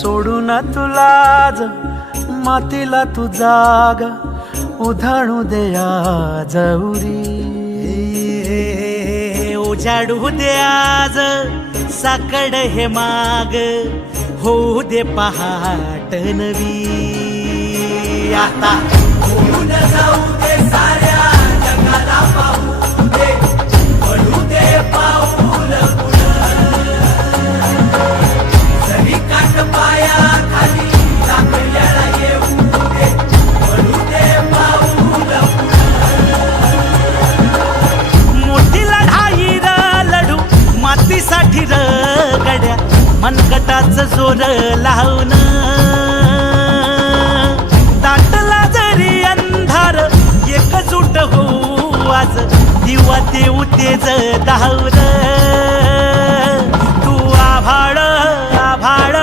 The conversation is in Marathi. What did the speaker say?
सोडून तुला ज मातीला तू जाग उधाणू दे आज उरी उजाडू दे आज साकड हे माग होऊ दे पहाट नवी आता होऊन जाऊ दे साऱ्या जगाला पाहू दे पडू दे पाऊल जरी काट पाया खाली टाकल्याला येऊ दे पडू दे पाऊल मोठी लढाई र लढू मातीसाठी र गड्या मनगटाचं जोर लावून दाटला जरी अंधार एकजूट होऊ आज दिवा देऊ तेज दावर तू आभाळ आभाळ